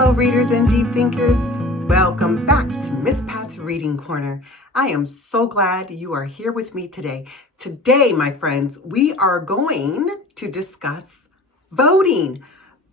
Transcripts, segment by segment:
Hello, readers and deep thinkers. Welcome back to Miss Pat's Reading Corner. I am so glad you are here with me today. Today, my friends, we are going to discuss voting.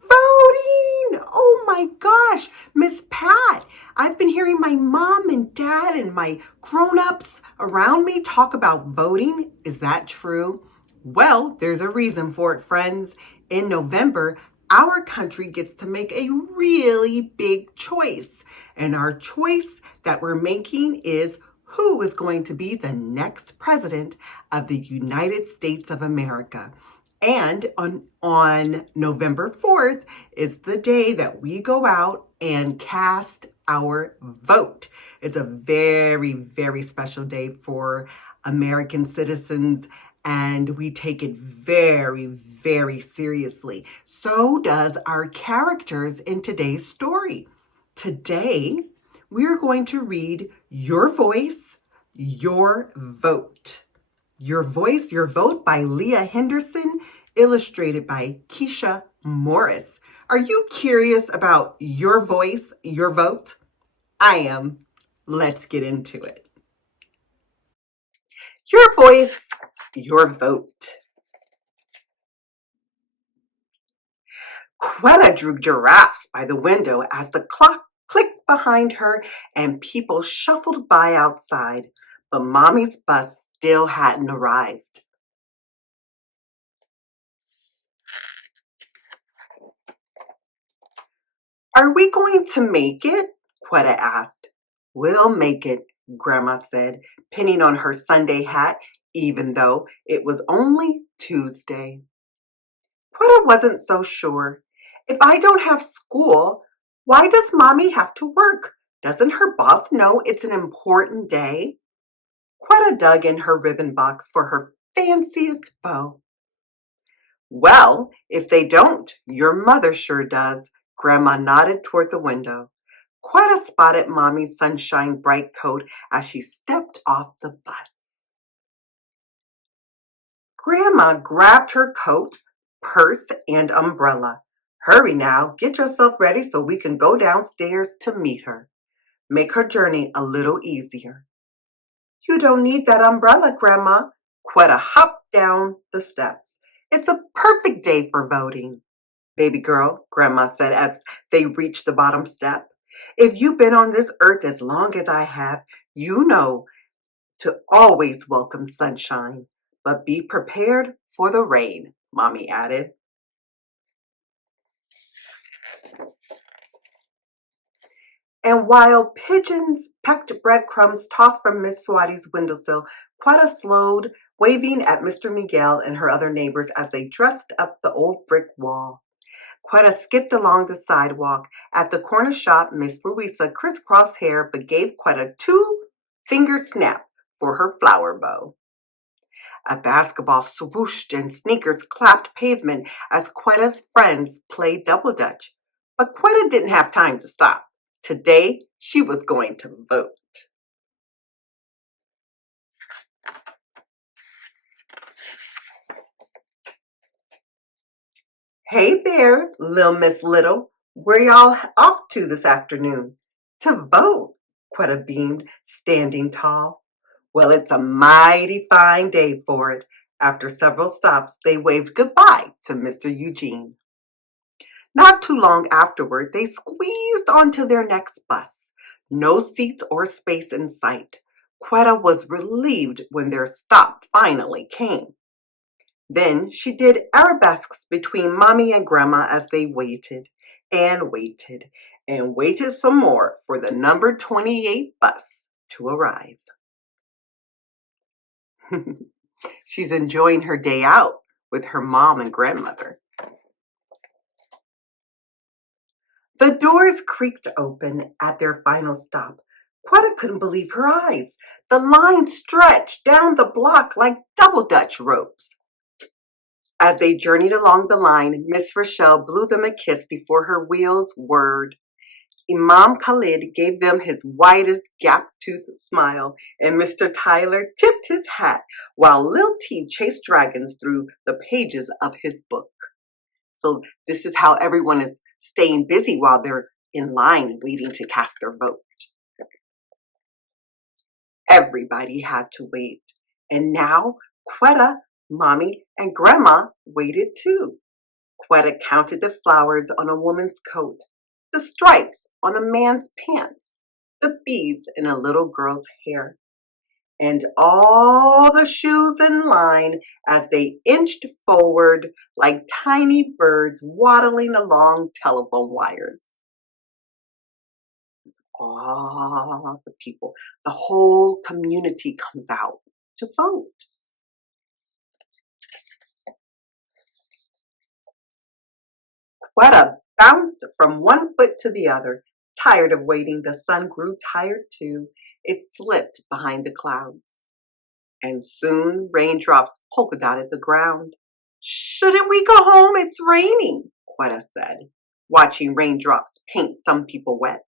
Voting! Oh my gosh, Miss Pat, I've been hearing my mom and dad and my grown-ups around me talk about voting. Is that true? Well, there's a reason for it, friends. In November, our country gets to make a really big choice. And our choice that we're making is who is going to be the next president of the United States of America. And on November 4th is the day that we go out and cast our vote. It's a very, very special day for American citizens, and we take it very, very seriously. So does our characters in today's story. Today, we are going to read Your Voice, Your Vote. Your Voice, Your Vote by Leah Henderson, illustrated by Keisha Morris. Are you curious about your voice, your vote? I am. Let's get into it. Your voice, your vote. Quetta drew giraffes by the window as the clock clicked behind her and people shuffled by outside, but Mommy's bus still hadn't arrived. Are we going to make it? Quetta asked. We'll make it, Grandma said, pinning on her Sunday hat, even though it was only Tuesday. Quetta wasn't so sure. If I don't have school, why does Mommy have to work? Doesn't her boss know it's an important day? Quetta dug in her ribbon box for her fanciest bow. Well, if they don't, your mother sure does. Grandma nodded toward the window. Quetta spotted Mommy's sunshine bright coat as she stepped off the bus. Grandma grabbed her coat, purse, and umbrella. Hurry now, get yourself ready so we can go downstairs to meet her. Make her journey a little easier. You don't need that umbrella, Grandma. Quetta hopped down the steps. It's a perfect day for voting. Baby girl, Grandma said as they reached the bottom step. If you've been on this earth as long as I have, you know to always welcome sunshine. But be prepared for the rain, Mommy added. And while pigeons pecked breadcrumbs tossed from Miss Swati's windowsill, Quetta slowed, waving at Mr. Miguel and her other neighbors as they dressed up the old brick wall. Quetta skipped along the sidewalk. At the corner shop, Miss Louisa crisscrossed hair but gave Quetta 2-finger snap for her flower bow. A basketball swooshed and sneakers clapped pavement as Quetta's friends played double dutch. But Quetta didn't have time to stop. Today, she was going to vote. Hey there, Lil Miss Little. Where y'all off to this afternoon? To vote, Quetta beamed, standing tall. Well, it's a mighty fine day for it. After several stops, they waved goodbye to Mr. Eugene. Not too long afterward, they squeezed onto their next bus. No seats or space in sight. Quetta was relieved when their stop finally came. Then she did arabesques between Mommy and Grandma as they waited and waited and waited some more for the number 28 bus to arrive. She's enjoying her day out with her mom and grandmother. The doors creaked open at their final stop. Quetta couldn't believe her eyes. The line stretched down the block like double Dutch ropes. As they journeyed along the line, Miss Rochelle blew them a kiss before her wheels whirred. Imam Khalid gave them his widest gap-toothed smile, and Mr. Tyler tipped his hat while Lil T chased dragons through the pages of his book. So this is how everyone is staying busy while they're in line waiting to cast their vote. Everybody had to wait, and now Quetta, Mommy, and Grandma waited too. Quetta counted the flowers on a woman's coat, the stripes on a man's pants, the beads in a little girl's hair, and all the shoes in line as they inched forward like tiny birds waddling along telephone wires. All the people, the whole community comes out to vote. Quetta bounced from one foot to the other. Tired of waiting, the sun grew tired too. It slipped behind the clouds. And soon raindrops polka dotted the ground. "Shouldn't we go home? It's raining," Quetta said, watching raindrops paint some people wet.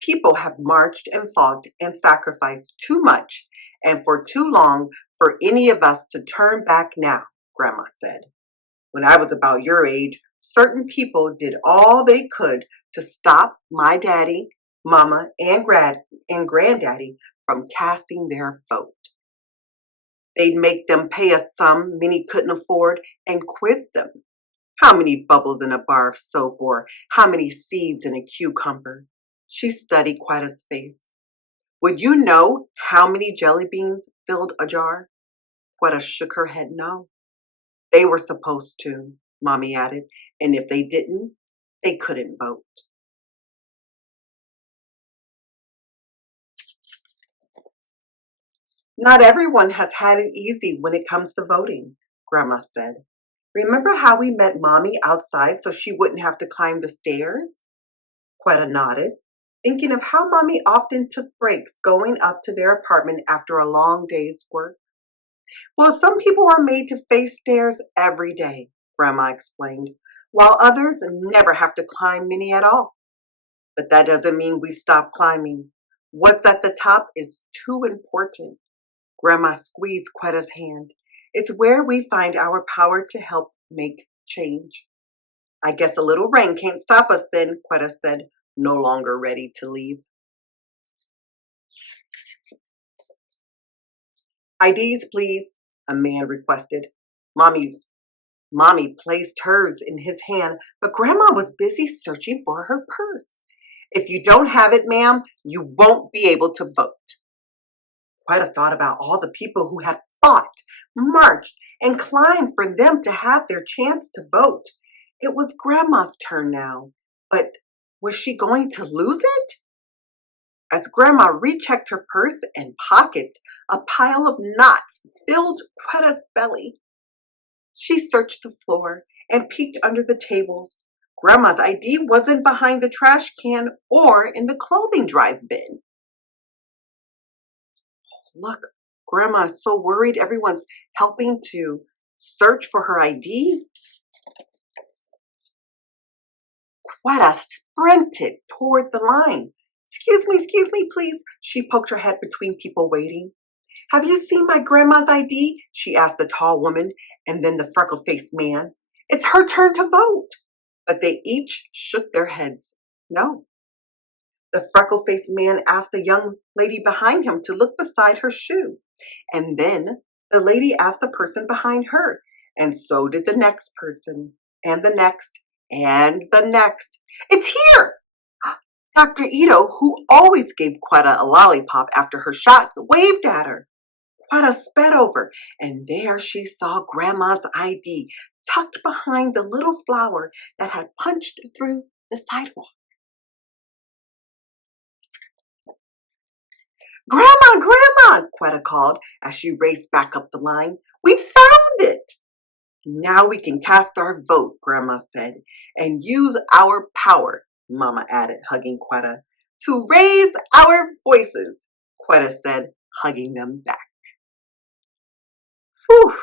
People have marched and fought and sacrificed too much and for too long for any of us to turn back now, Grandma said. When I was about your age, certain people did all they could to stop my daddy, Mama, and Granddaddy from casting their vote. They'd make them pay a sum many couldn't afford and quiz them. How many bubbles in a bar of soap, or how many seeds in a cucumber? She studied Quetta's face. Would you know how many jelly beans filled a jar? Quetta shook her head no. They were supposed to, Mommy added, and if they didn't, they couldn't vote. Not everyone has had it easy when it comes to voting, Grandma said. Remember how we met Mommy outside so she wouldn't have to climb the stairs? Quetta nodded, thinking of how Mommy often took breaks going up to their apartment after a long day's work. Well, some people are made to face stairs every day, Grandma explained, while others never have to climb many at all. But that doesn't mean we stop climbing. What's at the top is too important. Grandma squeezed Quetta's hand. It's where we find our power to help make change. I guess a little rain can't stop us then, Quetta said, no longer ready to leave. IDs, please, a man requested. Mommy placed hers in his hand, but Grandma was busy searching for her purse. If you don't have it, ma'am, you won't be able to vote. Quetta thought about all the people who had fought, marched, and climbed for them to have their chance to vote. It was Grandma's turn now, but was she going to lose it? As Grandma rechecked her purse and pockets, a pile of knots filled Quetta's belly. She searched the floor and peeked under the tables. Grandma's ID wasn't behind the trash can or in the clothing drive bin. Look, Grandma is so worried everyone's helping to search for her ID. Quetta sprinted toward the line. Excuse me, please. She poked her head between people waiting. Have you seen my grandma's ID? She asked the tall woman and then the freckle-faced man. It's her turn to vote. But they each shook their heads. No. The freckle-faced man asked the young lady behind him to look beside her shoe. And then the lady asked the person behind her. And so did the next person. And the next. And the next. It's here! Dr. Ito, who always gave Quetta a lollipop after her shots, waved at her. Quetta sped over, and there she saw Grandma's ID tucked behind the little flower that had punched through the sidewalk. Grandma, Grandma, Quetta called as she raced back up the line. We found it! Now we can cast our vote, Grandma said, and use our power, Mama added, hugging Quetta. To raise our voices, Quetta said, hugging them back. Whew.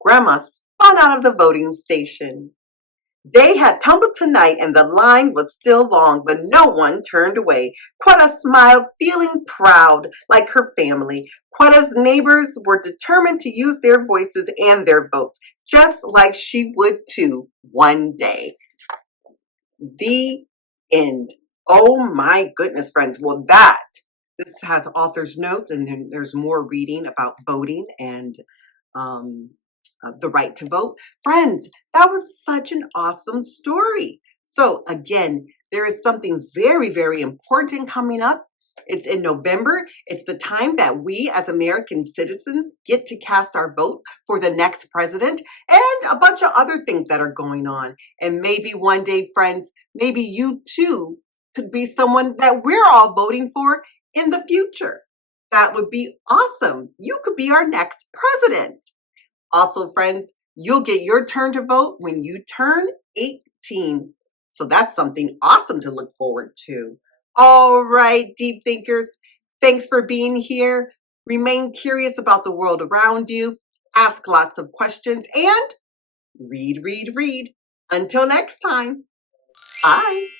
Grandma spun out of the voting station. Day had tumbled to night and the line was still long, but no one turned away. Quetta smiled, feeling proud, like her family. Quetta's neighbors were determined to use their voices and their votes, just like she would too one day. The end. Oh my goodness, friends. Well, this has author's notes, and then there's more reading about voting and um, the right to vote. Friends, that was such an awesome story. So, again, there is something very, very important coming up. It's in November. It's the time that we as American citizens get to cast our vote for the next president and a bunch of other things that are going on. And maybe one day, friends, maybe you too could be someone that we're all voting for in the future. That would be awesome. You could be our next president. Also, friends, you'll get your turn to vote when you turn 18. So that's something awesome to look forward to. All right, deep thinkers, thanks for being here. Remain curious about the world around you. Ask lots of questions and read, read, read. Until next time, bye.